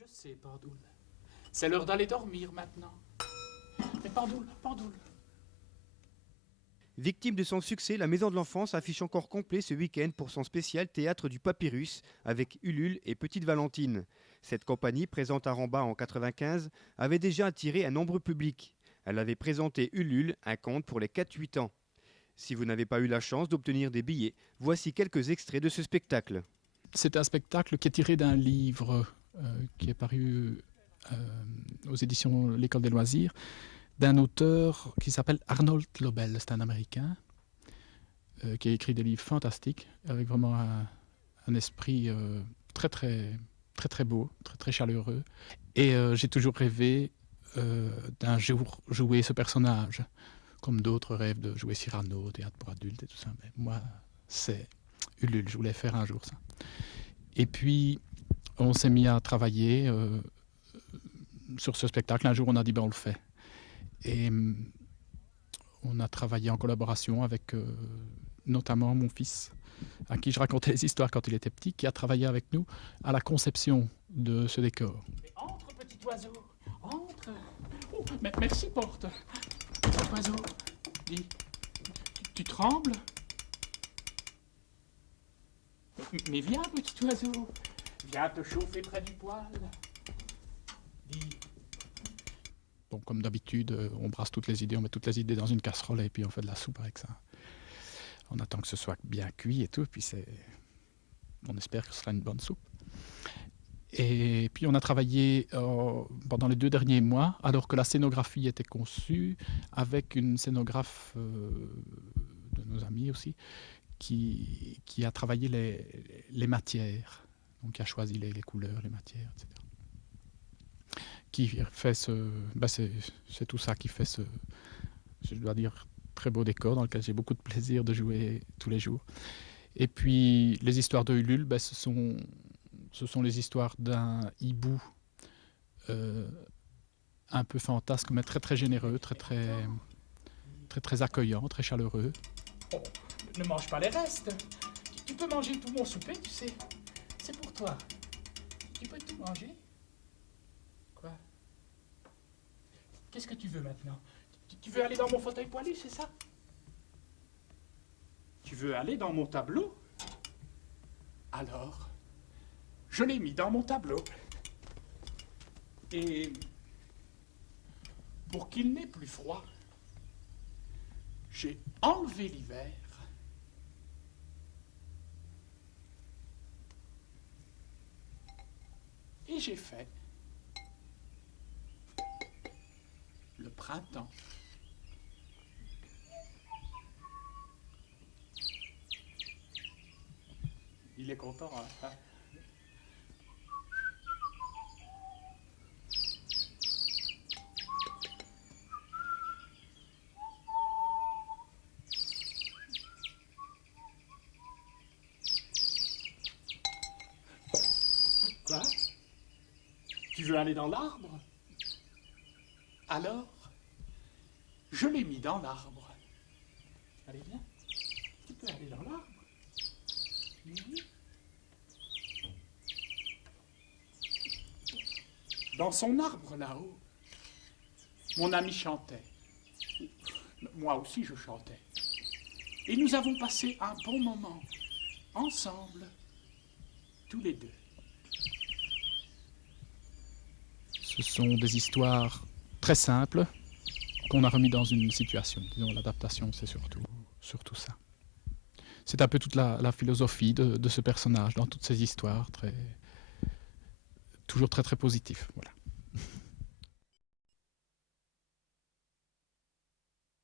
Je sais, Pandoule. C'est l'heure d'aller dormir maintenant. Mais Pandoule, Pandoule. Victime de son succès, la Maison de l'Enfance affiche encore complet ce week-end pour son spécial Théâtre du Papyrus avec Ulule et Petite Valentine. Cette compagnie, présente à Rambas en 1995, avait déjà attiré un nombreux public. Elle avait présenté Ulule, un conte pour les 4-8 ans. Si vous n'avez pas eu la chance d'obtenir des billets, voici quelques extraits de ce spectacle. C'est un spectacle qui est tiré d'un livre qui est paru aux éditions L'École des loisirs, d'un auteur qui s'appelle Arnold Lobel. C'est un Américain qui a écrit des livres fantastiques, avec vraiment un esprit très très beau, très très chaleureux. Et j'ai toujours rêvé d'un jour jouer ce personnage, comme d'autres rêvent de jouer Cyrano au théâtre pour adultes et tout ça. Mais moi, c'est Ulule, je voulais faire un jour ça. Et puis, on s'est mis à travailler sur ce spectacle. Un jour, on a dit, ben, on le fait. Et on a travaillé en collaboration avec notamment mon fils, à qui je racontais les histoires quand il était petit, qui a travaillé avec nous à la conception de ce décor. Mais entre, petit oiseau, entre. Oh, merci, Porte. Petit oiseau, dis, tu trembles? Mais viens, petit oiseau, viens te chauffer près du poêle. Dis. Donc, comme d'habitude, on brasse toutes les idées, on met toutes les idées dans une casserole et puis on fait de la soupe avec ça. On attend que ce soit bien cuit et tout, puis on espère que ce sera une bonne soupe. Et puis on a travaillé pendant les 2 derniers mois, alors que la scénographie était conçue, avec une scénographe de nos amis aussi, qui a travaillé les matières, donc qui a choisi les couleurs, les matières, etc. Qui fait c'est tout ça qui fait je dois dire, très beau décor dans lequel j'ai beaucoup de plaisir de jouer tous les jours. Et puis les histoires de Ulule, ce sont les histoires d'un hibou un peu fantasque, mais très très généreux, très accueillant, très chaleureux. Oh, ne mange pas les restes. Tu peux manger tout mon souper, tu sais. C'est pour toi. Tu peux tout manger. Quoi? Qu'est-ce que tu veux maintenant? Tu veux aller dans mon fauteuil poilu, c'est ça? Tu veux aller dans mon tableau? Alors, je l'ai mis dans mon tableau. Et pour qu'il n'ait plus froid, j'ai enlevé l'hiver. Et j'ai fait le printemps. Il est content, hein? Quoi? Tu veux aller dans l'arbre? Alors, je l'ai mis dans l'arbre. Allez, viens. Tu peux aller dans l'arbre. Oui. Dans son arbre là-haut, mon ami chantait. Moi aussi je chantais. Et nous avons passé un bon moment, ensemble, tous les deux. Ce sont des histoires très simples qu'on a remis dans une situation. Disons, l'adaptation, c'est surtout ça. C'est un peu toute la philosophie de ce personnage dans toutes ces histoires, toujours très très positif. Voilà.